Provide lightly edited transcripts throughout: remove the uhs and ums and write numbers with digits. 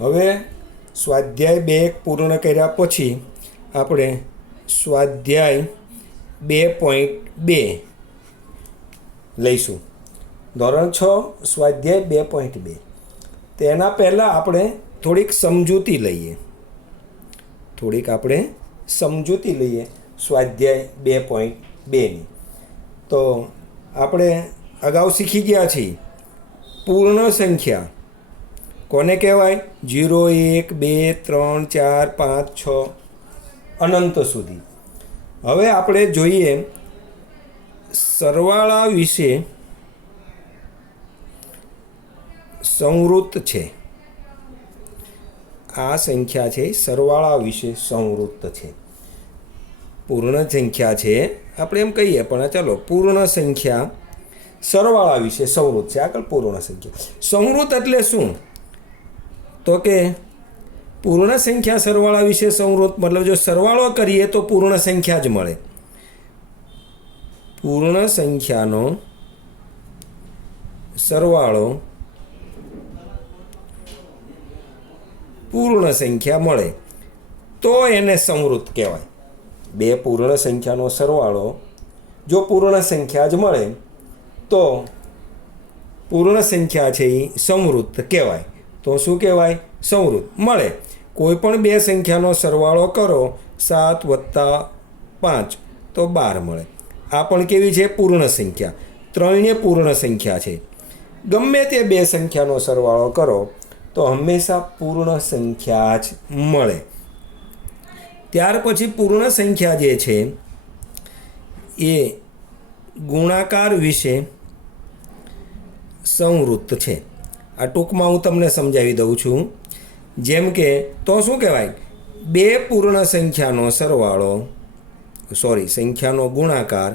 હવે સ્વાધ્યાય 2 પૂર્ણ કર્યા પછી આપણે સ્વાધ્યાય 2.2 લઈશું. ધોરણ 6 સ્વાધ્યાય 2.2. તેના પહેલાં આપણે થોડીક સમજૂતી લઈએ. સ્વાધ્યાય 2.2ની. તો આપણે અગાઉ શીખી ગયા છીએ પૂર્ણ સંખ્યા કોને કહેવાય? 0, 1, 2, 3, 4, 5, 6 અનંત સુધી. હવે આપણે જોઈએ સરવાળા વિશે. સંવૃત્ત છે આ સંખ્યા છે, સરવાળા વિશે સંવૃત્ત છે. પૂર્ણ સંખ્યા છે આપણે એમ કહીએ, પણ ચાલો પૂર્ણ સંખ્યા સરવાળા વિશે સંવૃત્ત છે. આગળ પૂર્ણ સંખ્યા. સંવૃત્ત એટલે શું? તો કે પૂર્ણ સંખ્યા સરવાળા વિશે સંવૃત્ત મતલબ જો સરવાળો કરીએ તો પૂર્ણ સંખ્યા જ મળે. પૂર્ણ સંખ્યાનો સરવાળો પૂર્ણ સંખ્યા મળે તો એને સંવૃત્ત કહેવાય. બે પૂર્ણ સંખ્યાનો સરવાળો જો પૂર્ણ સંખ્યા જ મળે તો પૂર્ણ સંખ્યા છે એ સંવૃત્ત કહેવાય. તો શું કહેવાય? સંવૃત્ત. મળે કોઈ પણ બે સંખ્યાનો સરવાળો કરો 7 + 5 તો 12 મળે. આ પણ કેવી છે? પૂર્ણ સંખ્યા. ત્રણેય પૂર્ણ સંખ્યા છે. ગમે તે બે સંખ્યાનો સરવાળો કરો તો હંમેશા પૂર્ણ સંખ્યા જ મળે. ત્યાર પછી પૂર્ણ સંખ્યા જે છે એ ગુણાકાર વિશે સંવૃત્ત છે. આ ટૂંકમાં હું તમને સમજાવી દઉં છું. જેમ કે તો શું કહેવાય? બે પૂર્ણ સંખ્યાનો સરવાળો સંખ્યાનો ગુણાકાર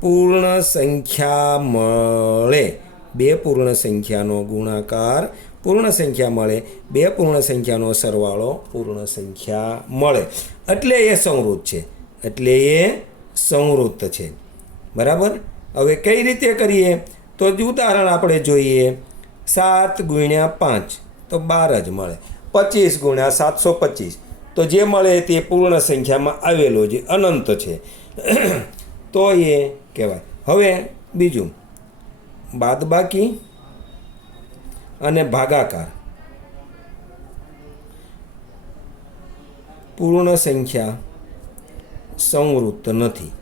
પૂર્ણ સંખ્યા મળે. બે પૂર્ણ સંખ્યાનો ગુણાકાર પૂર્ણ સંખ્યા મળે. બે પૂર્ણ સંખ્યાનો સરવાળો પૂર્ણ સંખ્યા મળે. એટલે એ સંવૃત્ત છે. બરાબર. હવે કઈ રીતે કરીએ? તો ઉદાહરણ આપણે જોઈએ. 7 × 5 તો 12 જ મળે. 25 × 725 તો જે મળે તે પૂર્ણ સંખ્યામાં આવેલો જે અનંત છે તો એ કહેવાય. હવે બીજું બાદબાકી અને ભાગાકાર. પૂર્ણ સંખ્યા સંવૃત્ત નથી.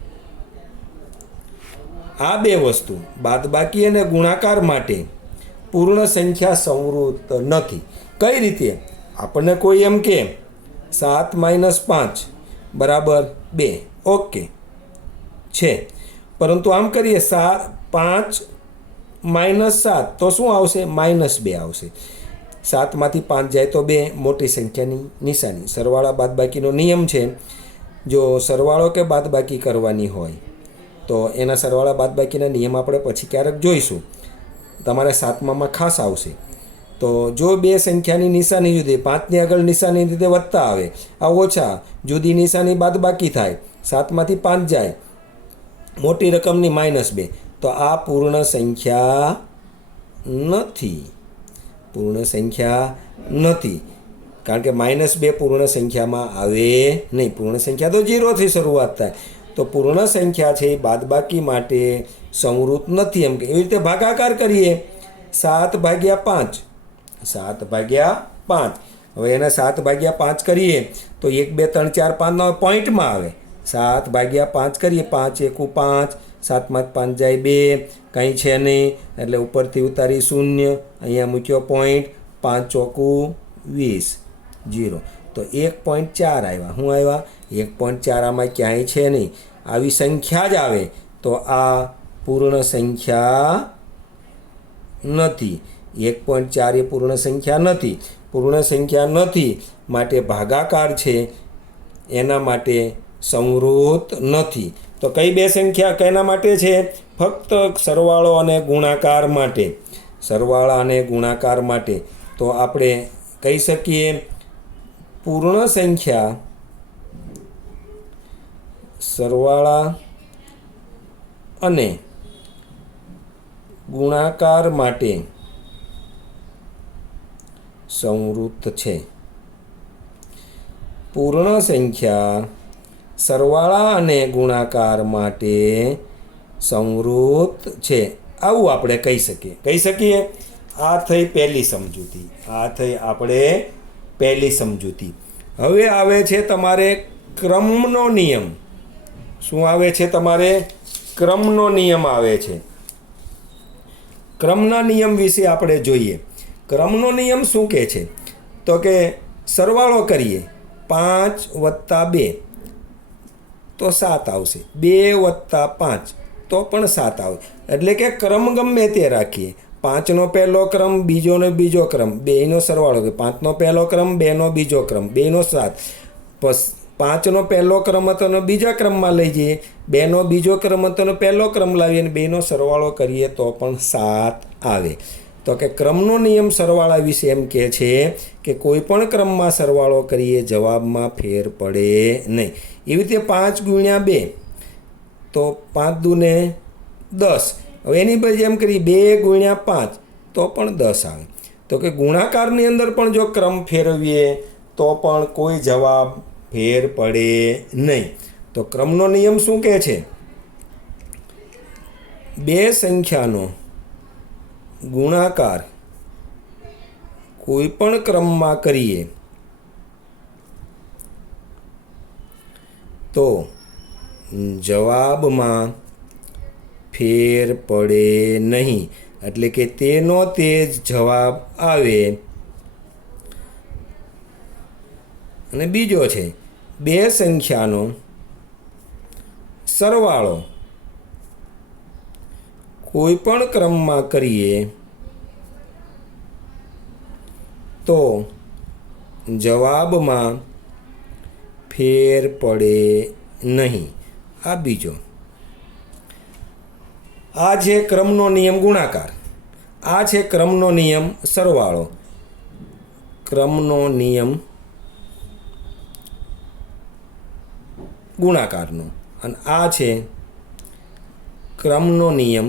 આ બે વસ્તુ બાદબાકી અને ગુણાકાર માટે પૂર્ણ સંખ્યા સંવૃત્ત નથી. કઈ રીતે? આપણને કોઈ એમ કે 7 - 5 = 2. ઓકે છે, પરંતુ આમ કરીએ 5 - 7 તો શું આવશે? -2 આવશે. 7માંથી 5 જાય તો 2, મોટી સંખ્યાની નિશાની. સરવાળા બાદબાકીનો નિયમ છે. જો સરવાળો કે બાદબાકી કરવાની હોય તો એના સરવાળા બાદબાકીના નિયમ આપણે પછી ક્યારેક જોઈશું. તમારે 7મામાં ખાસ આવશે. તો જો બે સંખ્યાની નિશાની જુદી, 5ની આગળ નિશાની રીતે વધતા આવે, આ ઓછા, જુદી નિશાની બાદબાકી થાય, 7માંથી 5 જાય, મોટી રકમની -2, તો આ પૂર્ણ સંખ્યા નથી. કારણ કે -2 પૂર્ણ સંખ્યામાં આવે નહીં. પૂર્ણ સંખ્યા તો 0થી શરૂઆત થાય. તો પૂર્ણ સંખ્યા છે એ બાદબાકી માટે સંવૃત્ત નથી. એમ કે એવી રીતે ભાગાકાર કરીએ. 7/5. હવે એને 7/5 કરીએ તો 1, 2, 3, 4, 5 પોઈન્ટમાં આવે. 7/5 કરીએ. 5 × 1 = 5, 7માંથી 5 જાય 2, કંઈ છે નહીં એટલે ઉપરથી ઉતારી 0, અહીંયા મૂક્યો પોઈન્ટ, 5 × 4 = 20, 0. તો 1.4 આવ્યા. શું આવ્યા? 1.4. આમાં ક્યાંય છે નહીં. આવી સંખ્યા જ આવે તો આ પૂર્ણ સંખ્યા નથી. 1.4 એ પૂર્ણ સંખ્યા નથી. પૂર્ણ સંખ્યા નથી માટે ભાગાકાર છે એના માટે સંવૃત્ત નથી. તો કઈ બે સંખ્યા કેના માટે છે? ફક્ત સરવાળો અને ગુણાકાર માટે. સરવાળા અને ગુણાકાર માટે. તો આપણે કહી શકીએ પૂર્ણ સંખ્યા સરવાળા અને ગુણાકાર માટે સંવૃત્ત છે. પૂર્ણ સંખ્યા સરવાળા અને ગુણાકાર માટે સંવૃત્ત છે, આવું આપણે કહી શકીએ. આ થઈ પહેલી સમજૂતી. હવે આવે છે તમારે ક્રમનો નિયમ. શું આવે છે તમારે? ક્રમનો નિયમ આવે છે. ક્રમના નિયમ વિશે આપણે જોઈએ. ક્રમનો નિયમ શું કહે છે? તો કે સરવાળો કરીએ 5 + 2 તો 7 આવશે, 2 + 5 તો પણ 7 આવે. એટલે કે ક્રમ ગમે તે રાખીએ. 5નો પહેલો ક્રમ, બીજોનો બીજો ક્રમ, બેયનો સરવાળો, 5નો પહેલો ક્રમ, 2નો બીજો ક્રમ, બેયનો 7. 5નો પહેલો ક્રમ હતો ને બીજા ક્રમમાં લઈ જઈએ, 2નો બીજો ક્રમ હતો ને પહેલો ક્રમ લાવીએ અને બેયનો સરવાળો કરીએ તો પણ 7 આવે. તો કે ક્રમનો નિયમ સરવાળા વિશે એમ કહે છે કે કોઈ પણ ક્રમમાં સરવાળો કરીએ જવાબમાં ફેર પડે નહીં. એવી રીતે 5 × 2 તો 5 × 2 = 10. હવે એની પછી એમ કરીએ 2 × 5 તો પણ 10 આવે. તો કે ગુણાકારની અંદર પણ જો ક્રમ ફેરવીએ તો પણ કોઈ જવાબ ફેર પડે નહીં. તો ક્રમનો નિયમ શું કહે છે? બે સંખ્યાનો ગુણાકાર કોઈ પણ ક્રમમાં કરીએ તો જવાબમાં ફેર પડે નહીં. એટલે કે તેનો તે જ જવાબ આવે. અને બીજો છે બે સંખ્યાનો સરવાળો કોઈ પણ ક્રમમાં કરીએ તો જવાબમાં ફેર પડે નહીં. આ બીજો. આ છે ક્રમનો નિયમ ગુણાકાર, આ છે ક્રમનો નિયમ સરવાળો. ક્રમનો નિયમ ગુણાકારનો અને આ છે ક્રમનો નિયમ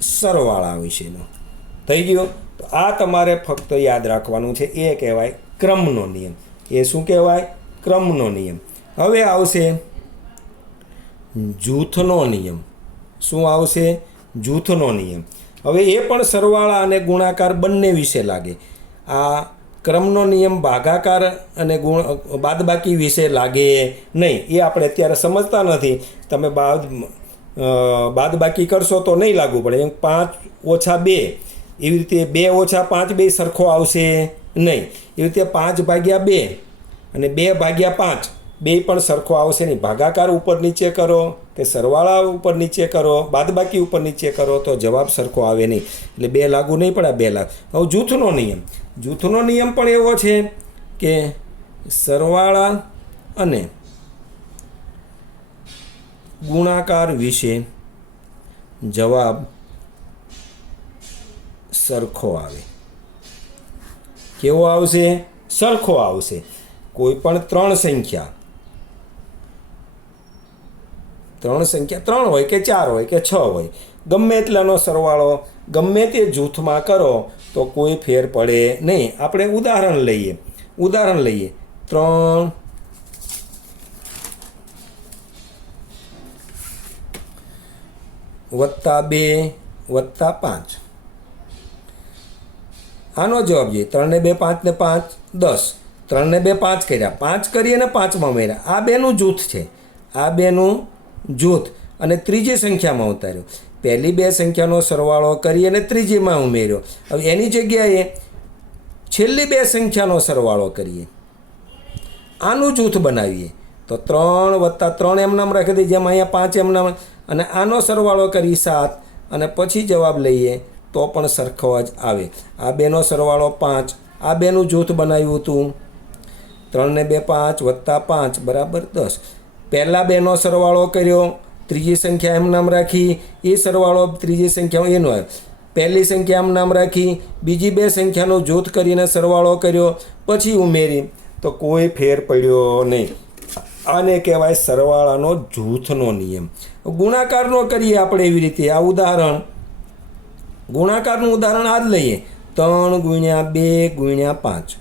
સરવાળા વિશેનો. થઈ ગયો? તો આ તમારે ફક્ત યાદ રાખવાનું છે. એ કહેવાય ક્રમનો નિયમ. એ શું કહેવાય? ક્રમનો નિયમ. હવે આવશે જૂથનો નિયમ. શું આવશે? જૂથનો નિયમ. હવે એ પણ સરવાળા અને ગુણાકાર બંને વિશે લાગે. આ ક્રમનો નિયમ ભાગાકાર અને બાદબાકી વિશે લાગે નહીં. એ આપણે અત્યારે સમજતા નથી. તમે બાદબાકી કરશો તો નહીં લાગુ પડે. એમ 5 - 2 એવી રીતે 2 - 5 બે સરખો આવશે નહીં. એવી રીતે 5/2 અને 2/5 બે પણ સરખો આવશે નહીં. ભાગાકાર ઉપર નીચે કરો કે સરવાળા ઉપર નીચે કરો, બાદબાકી ઉપર નીચે કરો તો જવાબ સરખો આવે નહીં. એટલે 2 લાગુ નહીં પડે, 2 લાગુ. હવે જૂથનો નિયમ. જૂથનો નિયમ પણ એવો છે કે સરવાળા અને ગુણાકાર વિશે જવાબ સરખો આવે. કેવો આવશે? સરખો આવશે. કોઈ પણ 3 સંખ્યા 3 હોય કે 4 હોય કે 6 હોય, ગમે એટલાનો સરવાળો ગમે તે જૂથમાં કરો તો કોઈ ફેર પડે નહીં. આપણે ઉદાહરણ લઈએ 3 + 2 + 5. આનો જવાબ જોઈએ. 3 ને 2 5 ને 5 10. 3 ને 2 5 કર્યા, 5 કરી અને 5માં ઉમેર્યા. આ બેનું જૂથ છે. આ બેનું જૂથ અને ત્રીજી સંખ્યામાં ઉતાર્યો. પહેલી 2 સંખ્યાનો સરવાળો કરી અને ત્રીજીમાં ઉમેર્યો. હવે એની જગ્યાએ છેલ્લી 2 સંખ્યાનો સરવાળો કરીએ, આનું જૂથ બનાવીએ તો 3 + 3 એમ નામ રાખી દઈએ, જેમ અહીંયા 5 એમ નામ, અને આનો સરવાળો કરી 7 અને પછી જવાબ લઈએ તો પણ સરખો જ આવે. આ બેનો સરવાળો 5, આ બેનું જૂથ બનાવ્યું હતું 3 ને 2 5 + 5 = 10. પહેલાં બેનો સરવાળો કર્યો, ત્રીજી સંખ્યા એમ નામ રાખી, એ સરવાળો ત્રીજી સંખ્યા એનો આવ્યો. પહેલી સંખ્યા એમ નામ રાખી, બીજી 2 સંખ્યાનો જૂથ કરીને સરવાળો કર્યો, પછી ઉમેરી તો કોઈ ફેર પડ્યો નહીં. આને કહેવાય સરવાળાનો જૂથનો નિયમ. ગુણાકારનો કરીએ આપણે એવી રીતે. આ ઉદાહરણ, ગુણાકારનું ઉદાહરણ આ જ લઈએ. 3 ગુણ્યા 2 ગુણ્યા 5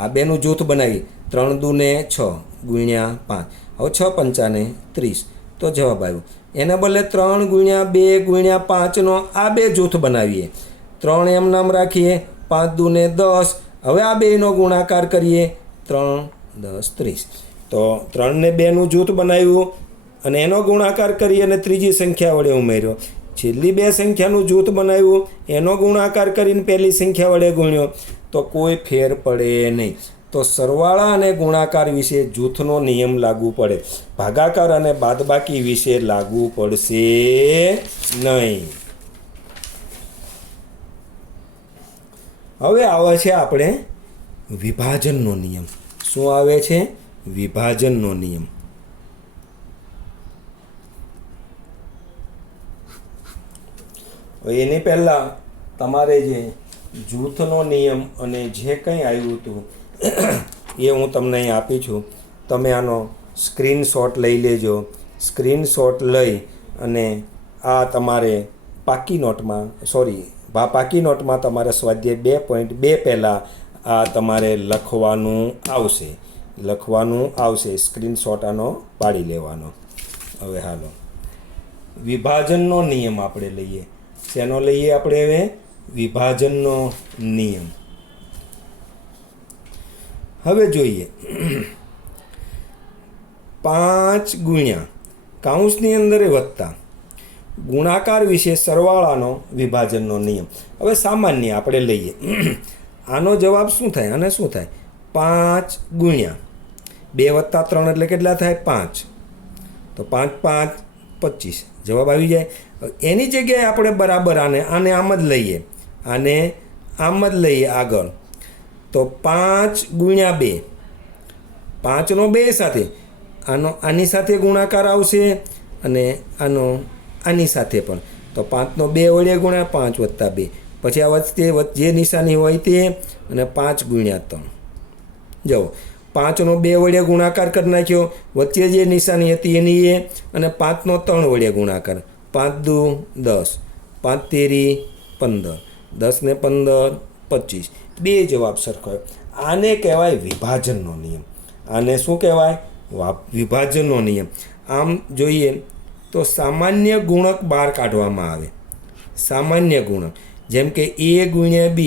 આ બેનું જૂથ બનાવી 3 દૂને 6 ગુણ્યા 5 હવે 6 પંચાને 30 તો જવાબ આવ્યો. એના બદલે 3 ગુણ્યા 2 ગુણ્યા 5નો આ બે જૂથ બનાવીએ. 3 એમ નામ રાખીએ, 5 દૂને 10. હવે આ બેનો ગુણાકાર કરીએ, 3 10 30. તો 3 ને 2નું જૂથ બનાવ્યું અને એનો ગુણાકાર કરી અને ત્રીજી સંખ્યા વડે ઉમેર્યો. છેલ્લી બે સંખ્યાનું જૂથ બનાવ્યું, એનો ગુણાકાર કરીને પહેલી સંખ્યા વડે ગુણ્યો તો કોઈ ફેર પડે નહીં. તો સરવાળા અને ગુણાકાર વિશે જૂથનો નિયમ લાગુ પડે, ભાગાકાર અને બાદબાકી વિશે લાગુ પડશે નહીં. હવે આવે છે આપણે વિભાજનનો નિયમ. શું આવે છે? વિભાજનનો નિયમ. એની પહેલાં તમારે જે જૂથનો નિયમ અને જે કંઈ આવ્યું હતું એ હું તમને અહીં આપી છું. તમે આનો સ્ક્રીનશોટ લઈ લેજો. સ્ક્રીનશોટ લઈ અને આ તમારે પાકી નોટમાં તમારે સ્વાધ્યાય 2.2 પહેલાં આ તમારે લખવાનું આવશે. સ્ક્રીનશોટ આનો પાડી લેવાનો. હવે હાલો વિભાજનનો નિયમ આપણે લઈએ. શેનો લઈએ આપણે હવે? વિભાજનનો નિયમ. હવે જોઈએ 5 ગુણ્યા કૌંસની અંદર વત્તા ગુણાકાર વિશે સરવાળાનો વિભાજનનો નિયમ. હવે સામાન્ય આપણે લઈએ. આનો જવાબ શું થાય? અને શું થાય? 5 ગુણ્યા 2 + 3 એટલે કેટલા થાય? 5. તો 5 5 25 જવાબ આવી જાય. એની જગ્યાએ આપણે બરાબર આને આમ જ લઈએ, આને આમ જ લઈએ આગળ. તો 5 ગુણ્યા 2, 5નો 2 સાથે આની સાથે ગુણાકાર આવશે અને આની સાથે પણ. તો 5નો 2 વડે ગુણ્યા 5 + 2. પછી આ વચ્ચે જે નિશાની હોય તે અને 5 ગુણ્યા 3. જુઓ 5નો 2 વડે ગુણાકાર કરી નાખ્યો, વચ્ચે જે નિશાની હતી એની એ, અને 5નો 3 વડે ગુણાકાર. 5 દુ 10, 5 તેરી 15, 10 ને 15 25. બે જવાબ સરખો. આને કહેવાય વિભાજનનો નિયમ. આને શું કહેવાય? વિભાજનનો નિયમ. આમ જોઈએ તો સામાન્ય ગુણક બહાર કાઢવામાં આવે. સામાન્ય ગુણક જેમ કે a ગુણ્યા b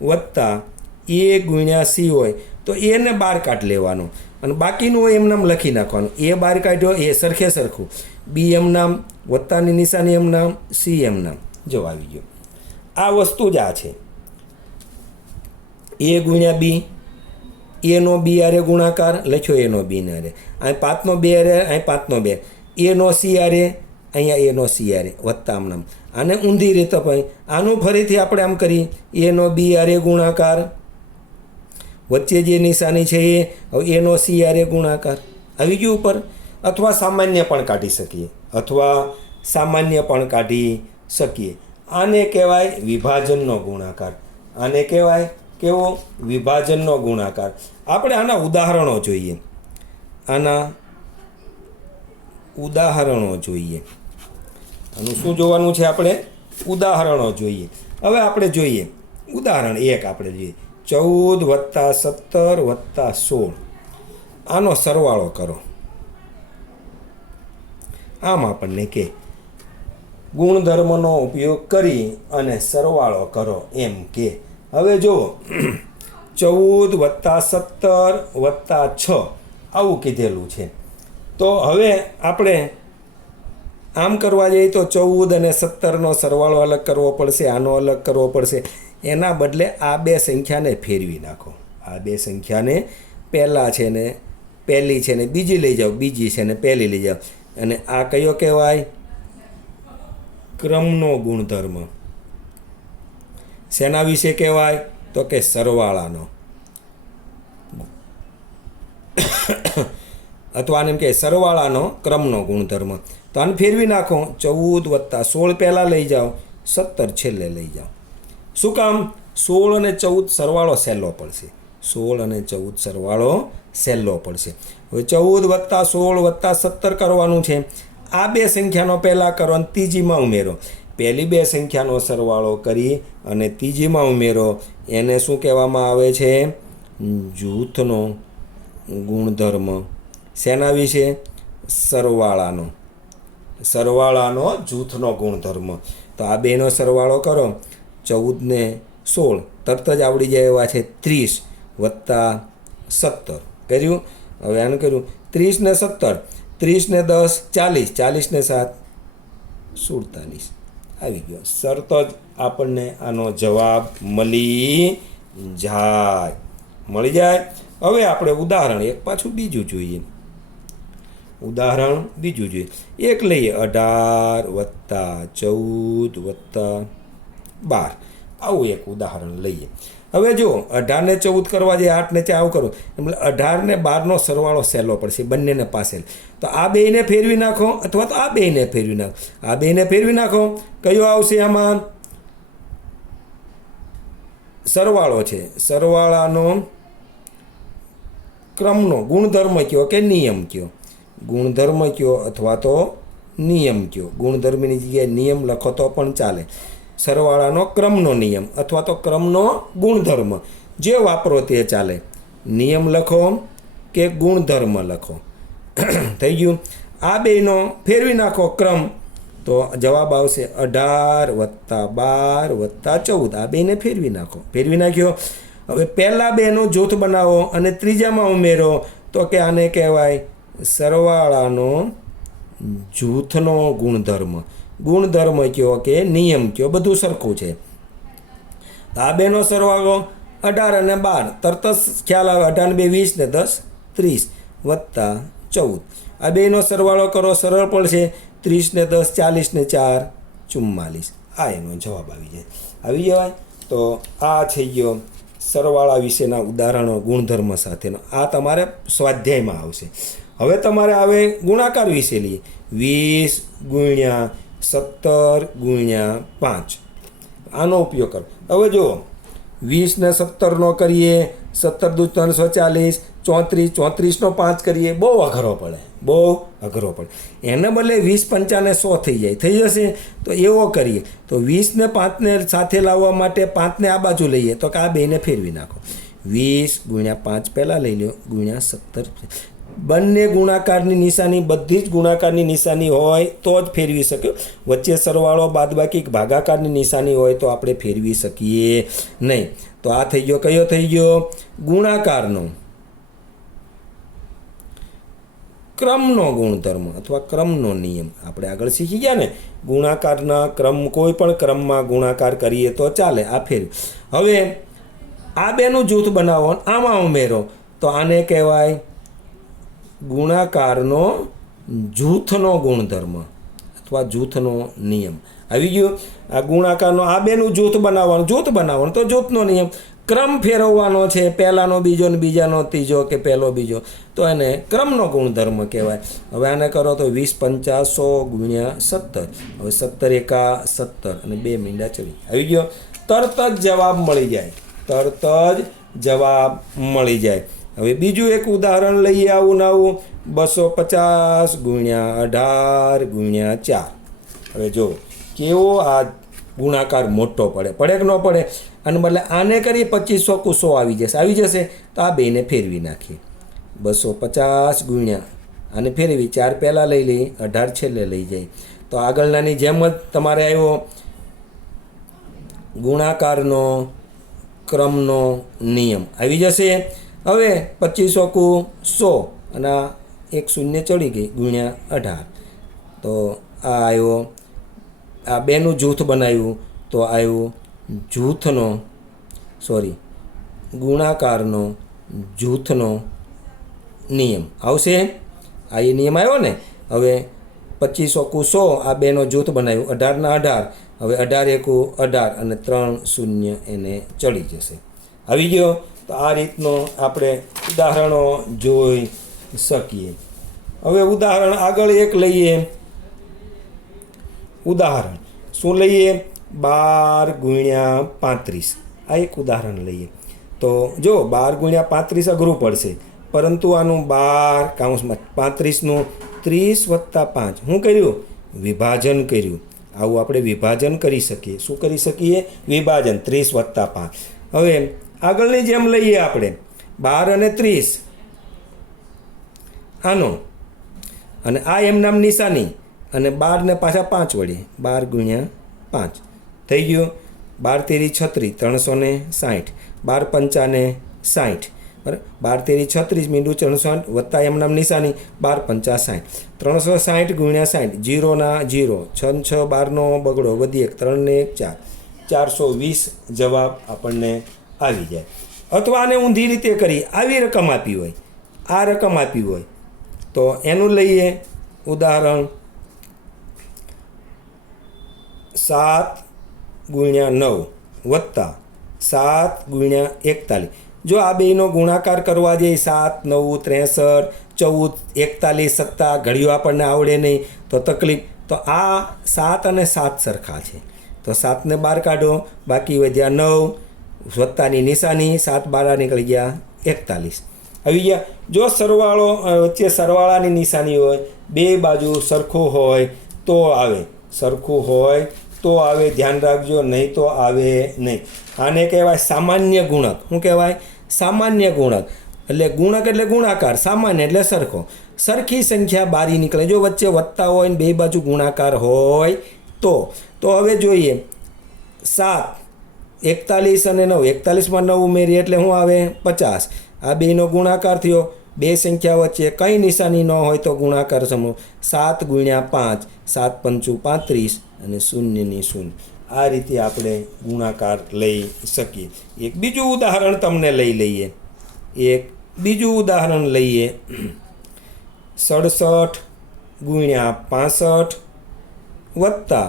વત્તા a ગુણ્યા c હોય તો એને બહાર કાઢી લેવાનો અને બાકીનું હોય એમ નામ લખી નાખવાનું. a બહાર કાઢ્યો, એ સરખું. b એમ નામ, વત્તાની નિશાની એમ નામ, c એમ નામ. જો આવી ગયો. આ વસ્તુ જ આ છે. a ગુણ્યા b, એનો b આરે ગુણાકાર લખ્યો, એનો b ને આરે. અહીં 5નો 2 આરે, અહીં 5નો 2. એનો c આરે, અહીંયા એનો c આરે વત્તા આમ નામ. આને ઊંધી રીતે ભાઈ આનું ફરીથી આપણે આમ કરી, એનો b આરે ગુણાકાર, વચ્ચે જે નિશાની છે એ, હવે એનો c આરે ગુણાકાર આવી ગયું ઉપર. અથવા સામાન્ય પણ કાઢી શકીએ. આને કહેવાય વિભાજનનો ગુણાકાર. આને કહેવાય કેવો? વિભાજનનો ગુણાકાર. આપણે આના ઉદાહરણો જોઈએ. આનું શું જોવાનું છે? આપણે ઉદાહરણો જોઈએ. હવે આપણે જોઈએ ઉદાહરણ 1. આપણે જોઈએ 14 + 17 + 16. આનો સરવાળો કરો. આમ આપણને કે ગુણધર્મનો ઉપયોગ કરી અને સરવાળો કરો એમ કે. હવે જુઓ 14 + 17 + 6 આવું કીધેલું છે. તો હવે આપણે આમ કરવા જઈએ તો 14 અને 17નો સરવાળો અલગ કરવો પડશે, આનો અલગ કરવો પડશે. એના બદલે આ બે સંખ્યાને ફેરવી નાખો. આ બે સંખ્યાને પહેલાં છે ને પહેલી છે ને બીજી લઈ જાઓ, બીજી છે ને પહેલી લઈ જાઓ. અને આ કયો કહેવાય? ક્રમનો ગુણધર્મ. શેના વિશે કહેવાય? તો કે સરવાળાનો. અથવા આને એમ કે સરવાળાનો ક્રમનો ગુણધર્મ. તો આને ફેરવી નાખો. 14 + 16 પહેલાં લઈ જાઓ, 17 છેલ્લે લઈ જાઓ. શું કામ? 16 અને 14 સરવાળો સહેલો પડશે. 16 અને 14 સરવાળો સહેલો પડશે. હવે 14 + 16 + 17 કરવાનું છે. આ બે સંખ્યાનો પહેલાં કરો અને ત્રીજીમાં ઉમેરો. પહેલી બે સંખ્યાનો સરવાળો કરી અને ત્રીજીમાં ઉમેરો એને શું કહેવામાં આવે છે? જૂથનો ગુણધર્મ. શેના વિશે? સરવાળાનો જૂથનો ગુણધર્મ. તો આ બેનો સરવાળો કરો, 14 ને 16 તરત જ આવડી જાય એવા છે. 30 વત્તા 17 કર્યું. હવે આનું કર્યું 30 ને 17, 30 ને 10 40, 40 ને 7 47 આવી ગયો. તરત જ આપણને આનો જવાબ મળી જાય. હવે આપણે ઉદાહરણ એક પાછું બીજું જોઈએ. એક લઈએ 18 વત્તા 14 વત્તા 12. આવું એક ઉદાહરણ લઈએ. હવે જો 18 ને 14 કરવા જાય, 8 ને 4 આવું કરો, એટલે 18 ને 12નો સરવાળો સહેલો પડશે, બંનેને પાસે. તો આ બેયને ફેરવી નાખો અથવા તો આ બેયને ફેરવી નાખો. આ બેયને ફેરવી નાખો. કયો આવશે આમાં? સરવાળો છે. સરવાળાનો ક્રમનો ગુણધર્મ કયો કે નિયમ કયો? ગુણધર્મ કયો અથવા તો નિયમ કયો? ગુણધર્મની જગ્યાએ નિયમ લખો તો પણ ચાલે. સરવાળાનો ક્રમનો નિયમ અથવા તો ક્રમનો ગુણધર્મ, જે વાપરો તે ચાલે. નિયમ લખો કે ગુણધર્મ લખો. થઈ ગયું. આ બેનો ફેરવી નાખો ક્રમ, તો જવાબ આવશે 18 વત્તા 12 વત્તા 14. આ બેને ફેરવી નાખો. ફેરવી નાખ્યો. હવે પહેલા બેનો જૂથ બનાવો અને ત્રીજામાં ઉમેરો, તો કે આને કહેવાય સરવાળાનો જૂથનો ગુણધર્મ. ગુણધર્મ કયો કે નિયમ કયો, બધું સરખું છે. આ બેનો સરવાળો 18 અને 12 તરત જ ખ્યાલ આવે. 18 ને 2 20 ને 10 30 વત્તા 14. આ બેનો સરવાળો કરો, સરળ પડશે. 30 ને 10 40 ને 4 44. આ એનો જવાબ આવી જવાય. તો આ થઈ ગયો સરવાળા વિશેના ઉદાહરણો ગુણધર્મ સાથેનો. આ તમારે સ્વાધ્યાયમાં આવશે. હવે તમારે આવે ગુણાકાર વિશે લઈએ. 20 ગુણ્યા 17 ગુણ્યા 5. આનો ઉપયોગ કરો. હવે જુઓ, 20 ને 17 નો કરીએ, 17 દુ 340, 34 નો 5 કરીએ, બહુ અઘરો પડે. એને બદલે 20 પંચાને 100 થઈ જાય. થઈ જશે. તો એવો કરીએ. તો 20 ને 5 ને સાથે લાવવા માટે 5 ને આ બાજુ લઈએ, તો કે આ બેને ફેરવી નાખો. 20 ગુણ્યા 5 પહેલાં લઈ લો, ગુણ્યા 17. બંને ગુણાકારની નિશાની, બધી જ ગુણાકારની નિશાની હોય તો જ ફેરવી શક્યો. વચ્ચે સરવાળો બાદબાકી ભાગાકારની નિશાની હોય તો આપણે ફેરવી શકીએ નહીં. તો આ થઈ ગયો. કયો થઈ ગયો? ગુણાકારનો ક્રમનો ગુણધર્મ અથવા ક્રમનો નિયમ. આપણે આગળ શીખી ગયા ને, ગુણાકારના ક્રમ, કોઈ પણ ક્રમમાં ગુણાકાર કરીએ તો ચાલે. આ ફેરવી. હવે આ બેનું જૂથ બનાવો, આમાં ઉમેરો, તો આને કહેવાય ગુણાકારનો જૂથનો ગુણધર્મ અથવા જૂથનો નિયમ. આવી ગયું. આ ગુણાકારનો આ બેનું જૂથ બનાવવાનું તો જૂથનો નિયમ. ક્રમ ફેરવવાનો છે, પહેલાનો બીજો ને બીજાનો ત્રીજો કે પહેલો બીજો, તો એને ક્રમનો ગુણધર્મ કહેવાય. હવે આને કરો તો 20 50 100 ગુણ્યા 17. હવે 17 એકા 17 અને 2 મીંડા 24. આવી ગયો. તરત જ જવાબ મળી જાય. હવે બીજું એક ઉદાહરણ લઈએ. આવું નવું 250 ગુણ્યા 18 ગુણ્યા 4. હવે જો કેવો આ ગુણાકાર મોટો પડે કે ન પડે? અને બદલે આને કરી 2500 કુ 100 આવી જશે. તો આ બેને ફેરવી નાખીએ. 250 ગુણ્યા આને ફેરવી 4 પહેલાં લઈ લઈએ, 18 છેલ્લે લઈ જાય. તો આગળનાની જેમ જ તમારે આવ્યો ગુણાકારનો ક્રમનો નિયમ આવી જશે. હવે 2500 કુ 100 અને એક શૂન્ય ચડી ગઈ ગુણ્યા 18. તો આ આવ્યો. આ બેનું જૂથ બનાવ્યું તો આવ્યું ગુણાકારનો જૂથનો નિયમ આવશે. આ એ નિયમ આવ્યો ને. હવે 2500 કુ 100 આ બેનો જૂથ બનાવ્યું, 18 ના 18. હવે 18 એકુ 18 અને 3 શૂન્ય એને ચડી જશે. આવી ગયો. તો આ રીતનો આપણે ઉદાહરણો જોઈ શકીએ. હવે ઉદાહરણ આગળ એક લઈએ. ઉદાહરણ શું લઈએ? 12 ગુણ્યા 35. આ એક ઉદાહરણ લઈએ. તો જો 12 ગુણ્યા 35 અઘરું પડશે, પરંતુ આનું 12 કૌંસમાં 35નું 30 વત્તા 5 શું કર્યું? વિભાજન કર્યું. આવું આપણે વિભાજન કરી શકીએ. શું કરી શકીએ? વિભાજન. 30 વત્તા 5. હવે આગળની જેમ લઈએ આપણે 12 અને 30 આનો, અને આ એમ નામ નિશાની, અને 12 ને પાછા 5 વડે 12 ગુણ્યા 5 થઈ ગયું. 12 તેરી 36, 360. 12 પંચા ને 60, બરાબર. 12 તેરી 36 મીંડું 360 વત્તા એમ નામ નિશાની 12 પંચા 60. 360 ગુણ્યા 60, 0 ના 0, 6 6 12નો બગડો, વધી 1, 3 ને 1 4, 420 જવાબ આપણને આવી જાય. અથવા આને ઊંધી રીતે કરી આવી રકમ આપી હોય, આ રકમ આપી હોય તો એનું લઈએ ઉદાહરણ. 7 ગુણ્યા 9 વત્તા 7 ગુણ્યા 41. જો આ બેનો ગુણાકાર કરવા જઈએ 7 9 63 14 41 સત્તા ઘડીઓ આપણને આવડે નહીં તો તકલીફ. તો આ 7 અને 7 સરખા છે તો 7 ને 12 કાઢો, બાકી વધ્યા 9 વત્તાની નિશાની, 7 12 નીકળી ગયા 41 આવી ગયા. જો સરવાળો વચ્ચે સરવાળાની નિશાની હોય, બે બાજુ સરખું હોય તો આવે, સરખું હોય તો આવે, ધ્યાન રાખજો, નહીં તો આવે નહીં. આને કહેવાય સામાન્ય ગુણક. શું કહેવાય? સામાન્ય ગુણક. એટલે ગુણક એટલે ગુણાકાર, સામાન્ય એટલે સરખો. સરખી સંખ્યા બારી નીકળે જો વચ્ચે વત્તા હોય ને બે બાજુ ગુણાકાર હોય તો હવે જોઈએ 7 41 અને 9, 41માં 9 ઉમેરીએ એટલે શું આવે? 50. આ બેનો ગુણાકાર થયો. બે સંખ્યા વચ્ચે કંઈ નિશાની ન હોય તો ગુણાકાર સમૂહ 7 ગુણ્યા 5, 7 પંચું 35 અને શૂન્યની શૂન્ય. આ રીતે આપણે ગુણાકાર લઈ શકીએ. એક બીજું ઉદાહરણ તમને લઈ લઈએ. એક બીજું ઉદાહરણ લઈએ. 67 ગુણ્યા 65 વત્તા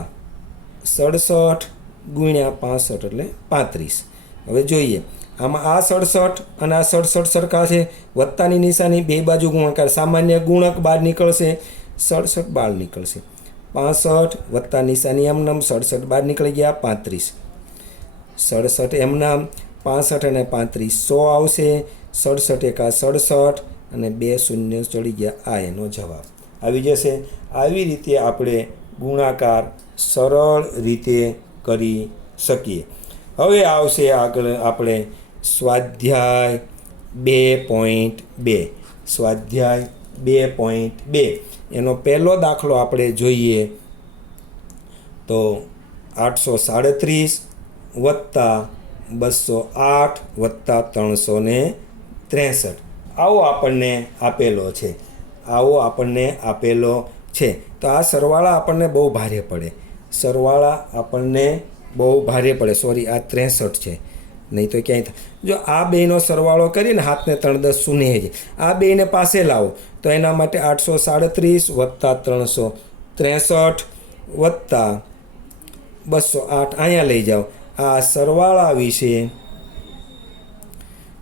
67 ગુણ્યા 65 એટલે 35. હવે જોઈએ આમાં આ 67 અને આ 67 સરખા છે, વત્તાની નિશાની, બે બાજુ ગુણાકાર, સામાન્ય ગુણક બહાર નીકળશે, 67 બહાર નીકળશે. 65 વત્તા નિશાની એમ નામ, 67 બહાર નીકળી ગયા 35. 67 એમ નામ, 65 અને 35 100 આવશે. 67 એકા 67 અને 2 શૂન્ય ચડી ગયા. આ એનો જવાબ આવી જશે. આવી રીતે આપણે ગુણાકાર સરળ રીતે કરી શકીએ. હવે આવશે આગળ આપણે સ્વાધ્યાય 2.2. સ્વાધ્યાય 2.2 એનો પહેલો દાખલો આપણે જોઈએ તો 837 વત્તા 208 વત્તા 363 આવો આપણને આપેલો છે. આવો આપણને આપેલો છે. તો આ સરવાળા આપણને બહુ ભારે પડે. સરવાળા આપણને બહુ ભારે પડે. સોરી, આ 63 છે, નહીં તો ક્યાંય. જો આ બેનો સરવાળો કરીને 7 ને 3 10 શૂન્ય છે. આ બેને પાસે લાવો તો એના માટે 837 વત્તા 363 વત્તા 208 અહીંયા લઈ જાઓ. આ સરવાળા વિશે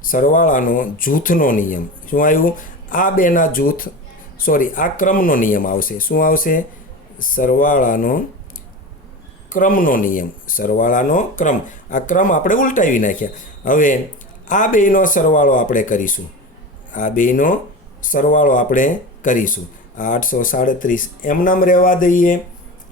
સરવાળાનો જૂથનો નિયમ શું આવ્યું? આ બેના જૂથ, સોરી, આ ક્રમનો નિયમ આવશે. શું આવશે? સરવાળાનો ક્રમનો નિયમ. સરવાળાનો ક્રમ. આ ક્રમ આપણે ઉલટાવી નાખ્યા. હવે આ બેનો સરવાળો આપણે કરીશું. આ બેનો સરવાળો આપણે કરીશું. આ 837 એમનામ રહેવા દઈએ.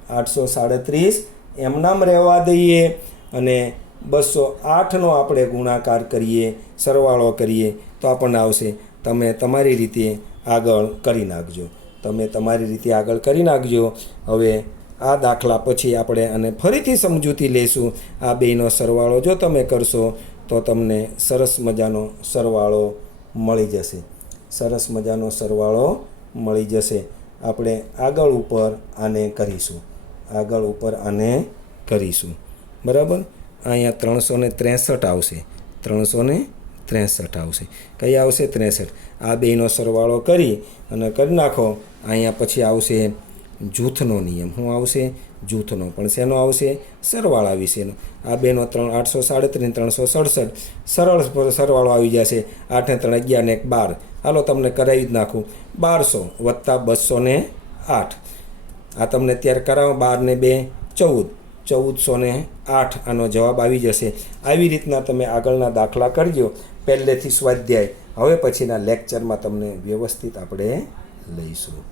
837 એમનામ રહેવા દઈએ અને 208નો આપણે ગુણાકાર કરીએ, સરવાળો કરીએ તો આપણને આવશે. તમે તમારી રીતે આગળ કરી નાખજો. તમે તમારી રીતે આગળ કરી નાખજો. હવે આ દાખલા પછી આપણે આને ફરીથી સમજૂતી લઈશું. આ બેનો સરવાળો જો તમે કરશો તો તમને સરસ મજાનો સરવાળો મળી જશે. સરસ મજાનો સરવાળો મળી જશે. આપણે આગળ ઉપર આને કરીશું. આગળ ઉપર આને કરીશું. બરાબર. અહીંયા 363 આવશે. 363 આવશે. કઈ આવશે? 63. આ બેનો સરવાળો કરી અને કરી નાખો. અહીંયા પછી આવશે જૂથનો નિયમ. શું આવશે? જૂથનો. પણ શેનો આવશે? સરવાળા વિશેનો. આ બેનો 837 367 સરળ સરવાળો આવી જશે. 8 ને 3 11 ને 1 12. હાલો તમને કરાવી જ નાખું. 1200 વત્તા 208. આ તમને અત્યારે કરાવો. 12 ને 2 14. 1408 આનો જવાબ આવી જશે. આવી રીતના તમે આગળના દાખલા કરજો પહેલેથી સ્વાધ્યાય. હવે પછીના લેક્ચરમાં તમને વ્યવસ્થિત આપણે લઈશું.